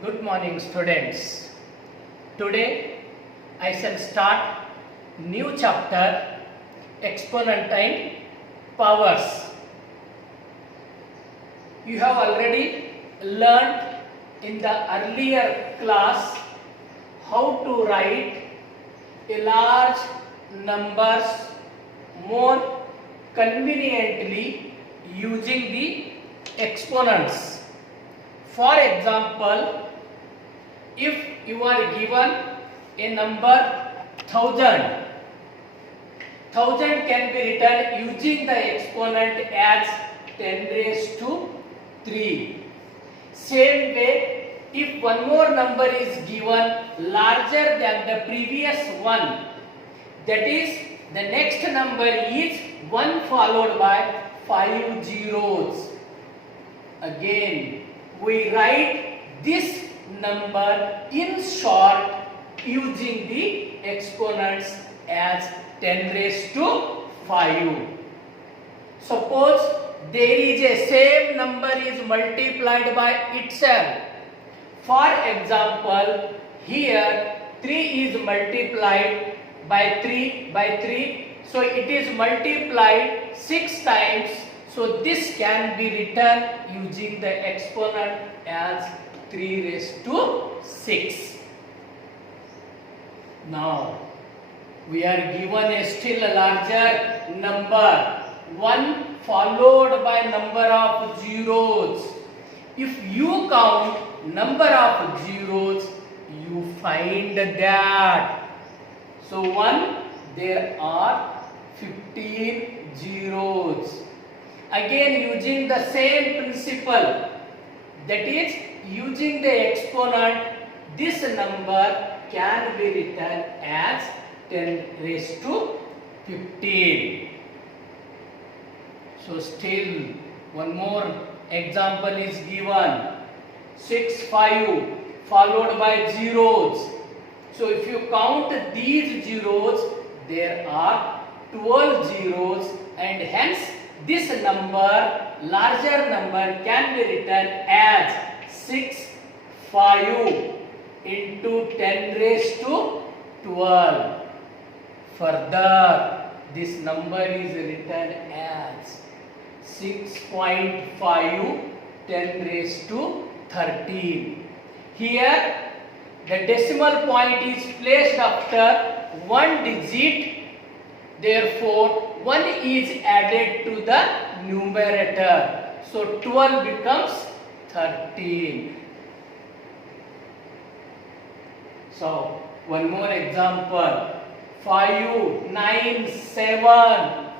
Good morning, students. Today I shall start new chapter exponentine powers. You have already learned in the earlier class how to write a large numbers more conveniently using the exponents. For example, if you are given a number 1000, 1000 can be written using the exponent as 10 raised to 3. Same way, if one more number is given larger than the previous one, that is the next number is 1 followed by 5 zeros. Again, we write this number in short using the exponents as 10 raised to 5. Suppose there is a same number is multiplied by itself. For example, here 3 is multiplied by 3, so it is multiplied 6 times. So this can be written using the exponent as 3 raised to 6. Now we are given a still larger number, 1 followed by number of zeros. If you count number of zeros, you find that. So 1, there are 15 zeros. Again, using the same principle, that is using the exponent, this number can be written as 10 raised to 15. So still one more example is given, 6, 5 followed by zeros. So if you count these zeros, there are 12 zeros, and hence this number, larger number, can be written as 6, 5 into 10 raised to 12. Further, this number is written as 6.5 10 raised to 13. Here, the decimal point is placed after one digit. Therefore, 1 is added to the numerator. So 12 becomes 13. So one more example, 5, 9, 7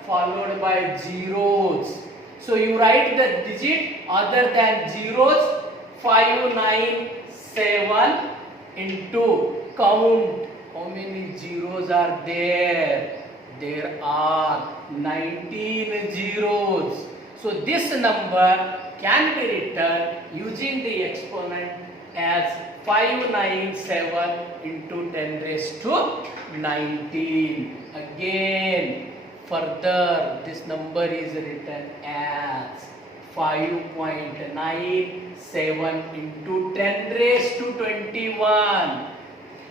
followed by zeros. So you write the digit other than zeros, 5, 9, 7 into count how many zeros are there. There are 19 zeros. So this number can be written using the exponent as 597 into 10 raised to 19. Again, further this number is written as 5.97 into 10 raised to 21.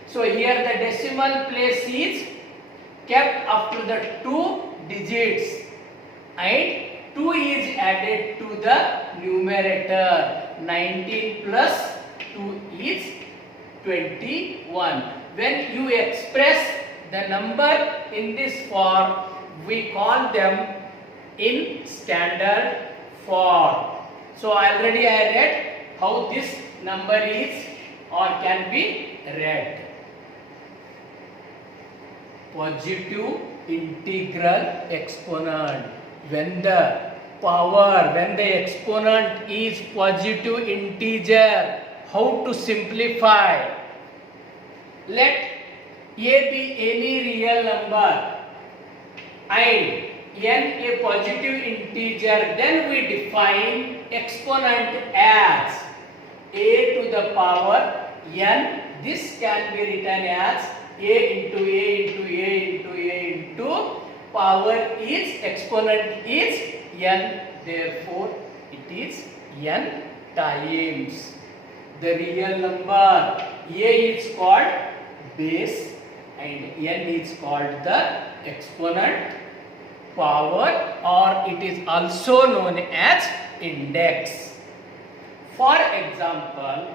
So here the decimal place is kept after the 2 digits and 2 is added to the numerator. 19 plus 2 is 21. When you express the number in this form, we call them in standard form. So already I read how this number is or can be read. Positive integral exponent. When the exponent is positive integer, how to simplify? Let A be any real number and n a positive integer, then we define exponent as a to the power n. This can be written as a into a into a into a into power is exponent is n, therefore it is n times. the real number. A is called base and n is called the exponent power, or it is also known as index. For example,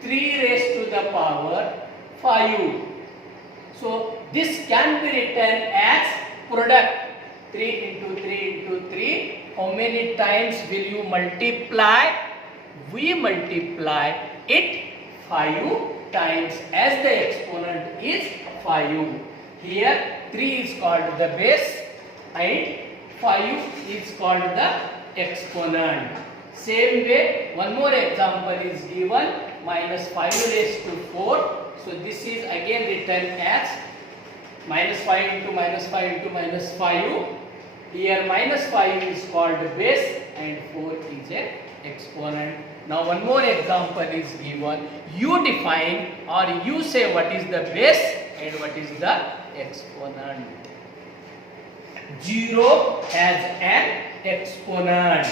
3 raised to the power 5. So this can be written as product. 3 into 3 into 3. How many times will you multiply? We multiply it 5 times, as the exponent is 5. Here 3 is called the base and 5 is called the exponent. Same way, one more example is given, minus 5 raised to 4. So this is again written as minus 5 into minus 5 into minus 5. Here minus 5 is called base and 4 is an exponent. Now one more example is given. You define or you say what is the base and what is the exponent. 0 has an exponent.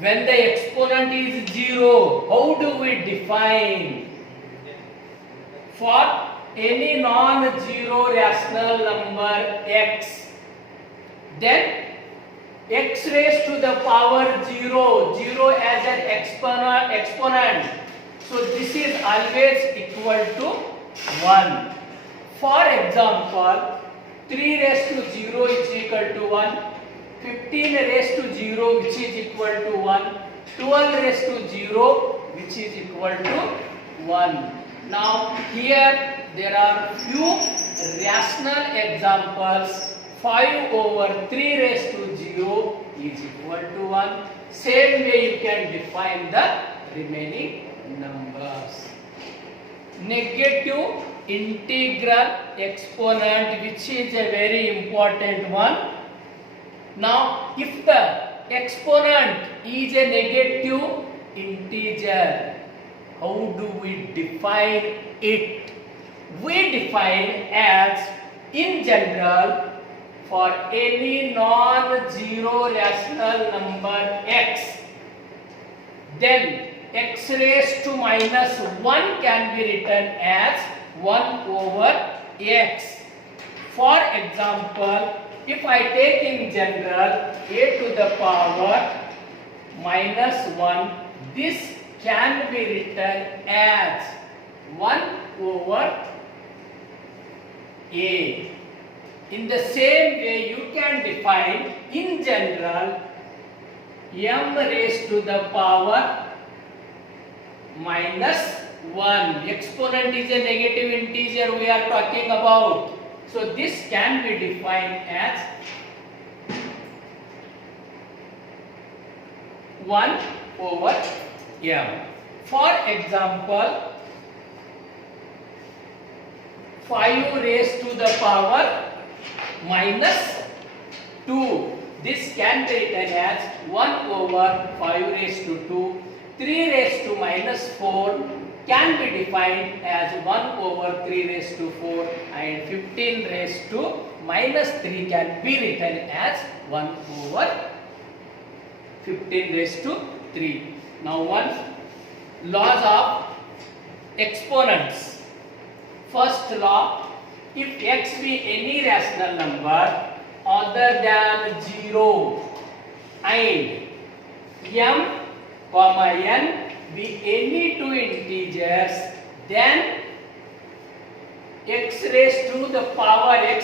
When the exponent is 0, how do we define? For any non-zero rational number x, then x raised to the power 0, 0 as an exponent. So this is always equal to 1. For example, 3 raised to 0 is equal to 1. 15 raised to 0 which is equal to 1. 12 raised to 0 which is equal to 1. Now here there are few rational examples. 5 over 3 raised to 0 is equal to 1. Same way you can define the remaining numbers. Negative integral exponent, which is a very important one. Now if the exponent is a negative integer, how do we define it? We define as, in general, for any non-zero rational number x, then x raised to minus 1 can be written as 1 over x. For example, if I take in general a to the power minus 1, this can be written as 1 over a. In the same way, you can define in general m raised to the power minus 1. Exponent is a negative integer we are talking about. So this can be defined as 1 over m. For example, 5 raised to the power minus 2. This can be written as 1 over 5 raised to 2. 3 raised to minus 4 can be defined as 1 over 3 raised to 4, and 15 raised to minus 3 can be written as 1 over 15 raised to 3. Now one laws of exponents. First law, if x be any rational number other than 0 and m comma n be any two integers, then x raised to the power m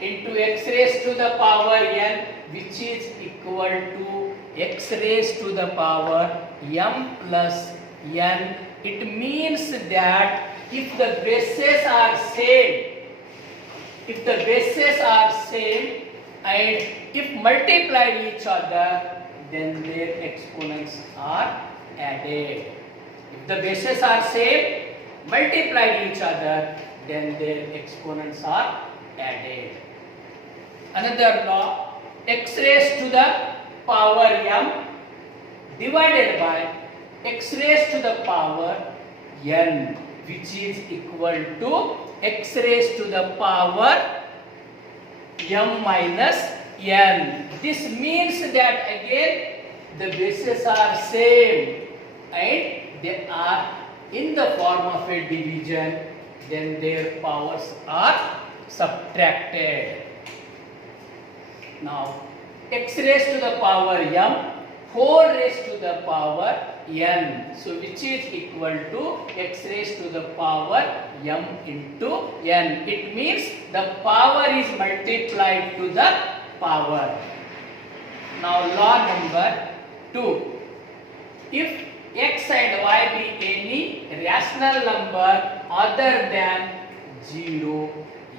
into x raised to the power n, which is equal to x raised to the power m plus n. It means that if the bases are same, and if multiplied each other, then their exponents are added. If the bases are same, multiplied each other, then their exponents are added. Another law, x raised to the power m divided by x raised to the power n, which is equal to x raised to the power m minus n. This means that again the bases are same. and they are in the form of a division, then their powers are subtracted. Now x raised to the power m, 4 raised to the power n, so which is equal to x raised to the power m into n. It means the power is multiplied to the power. Now law number 2. If x and y be any rational number other than 0,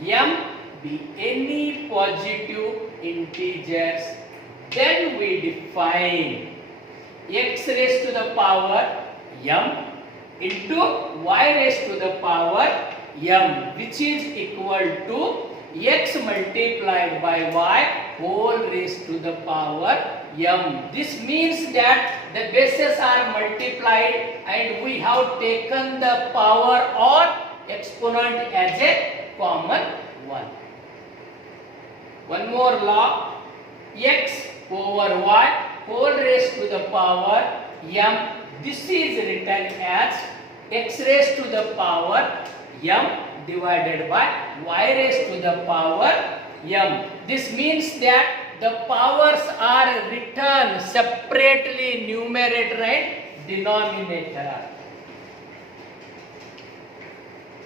m be any positive integers, then we define x raised to the power m into y raised to the power m, which is equal to x multiplied by y whole raised to the power m. This means that the bases are multiplied and we have taken the power or exponent as a common one. One more law, x over y whole raised to the power m. This is written as x raised to the power m divided by y raised to the power m. This means that the powers are written separately, numerator and denominator.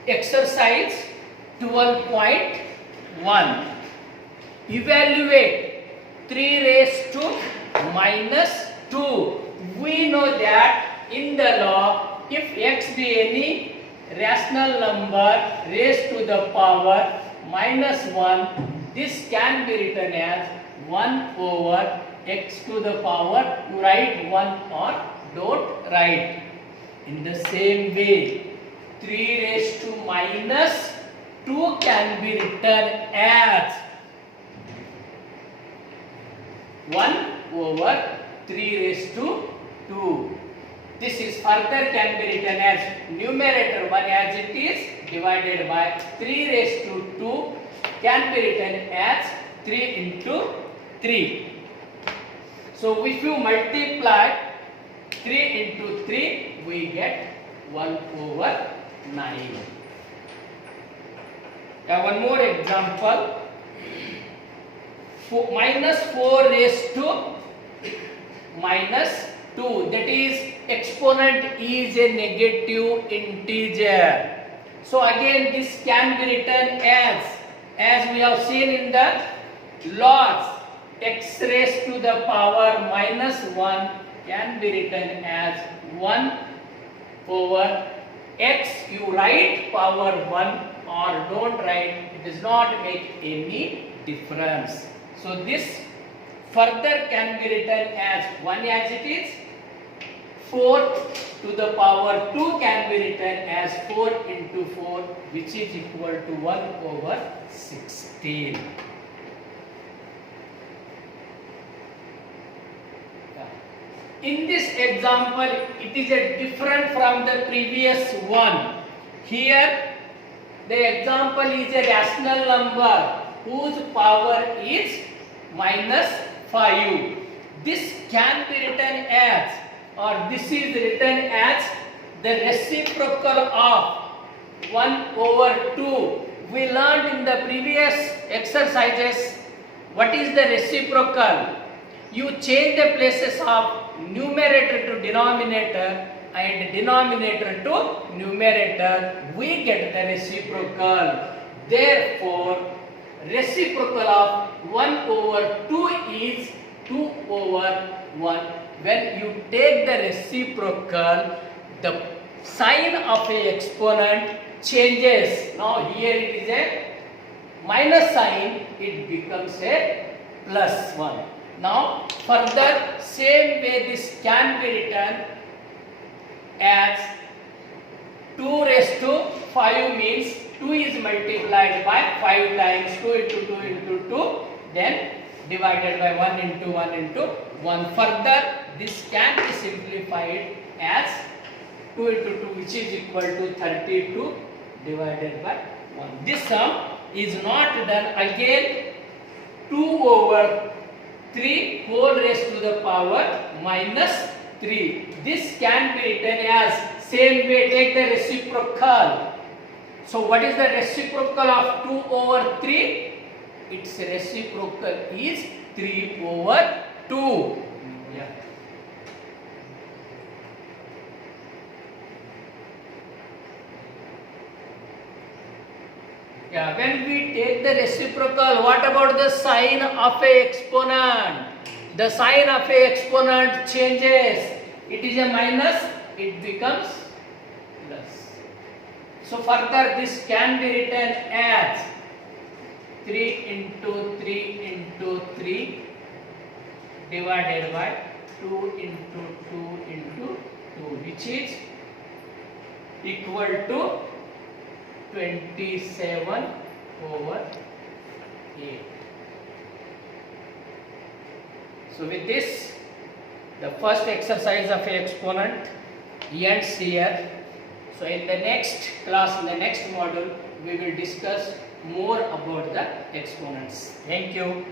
Exercise 12.1. Evaluate 3 raised to minus 2. We know that in the law, if x be any rational number raised to the power minus 1, this can be written as 1 over x to the power, you write 1 or don't write. In the same way, 3 raised to minus 2 can be written as 1 over 3 raised to 2. This is further can be written as numerator 1 as it is divided by 3 raised to 2 can be written as 3 into 3. So if you multiply 3 into 3, we get 1 over 9. One more example. Minus 4 raised to minus 2, that is exponent is a negative integer. So again this can be written as we have seen in the laws, x raised to the power minus 1 can be written as 1 over x, you write power 1 or don't write, it does not make any difference. So this further can be written as 1 as it is, 4 to the power 2 can be written as 4 into 4, which is equal to 1 over 16. In this example, it is a different from the previous one. Here, the example is a rational number whose power is minus 5. This can be written as, or this is written as the reciprocal of 1 over 2. We learned in the previous exercises what is the reciprocal. You change the places of numerator to denominator and denominator to numerator, we get the reciprocal. Therefore, reciprocal of 1 over 2 is 2 over 1. When you take the reciprocal, the sign of a exponent changes. Now here it is a minus sign, it becomes a plus 1. Now further same way this can be written as 2 raised to 5 means 2 is multiplied by 5 times 2 into 2 into 2, then divided by 1 into 1 into 1. Further this can be simplified as 2 into 2, which is equal to 32 divided by 1. This sum is not done again. 2 over 3 whole raised to the power minus 3. This can be written as same way, take the reciprocal. So what is the reciprocal of 2 over 3? Its reciprocal is 3 over 2. Yeah. Yeah, when we take the reciprocal, what about the sign of a exponent? The sign of a exponent changes. It is a minus, it becomes plus. So further this can be written as 3 into 3 into 3 divided by 2 into 2 into 2, which is equal to 27 over 8. So with this, the first exercise of exponent ends here. So in the next class, in the next module, we will discuss more about the exponents. Thank you.